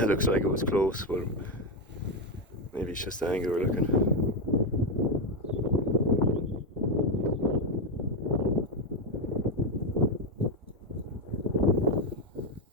That looks like it was close, but maybe it's just the angle we're looking.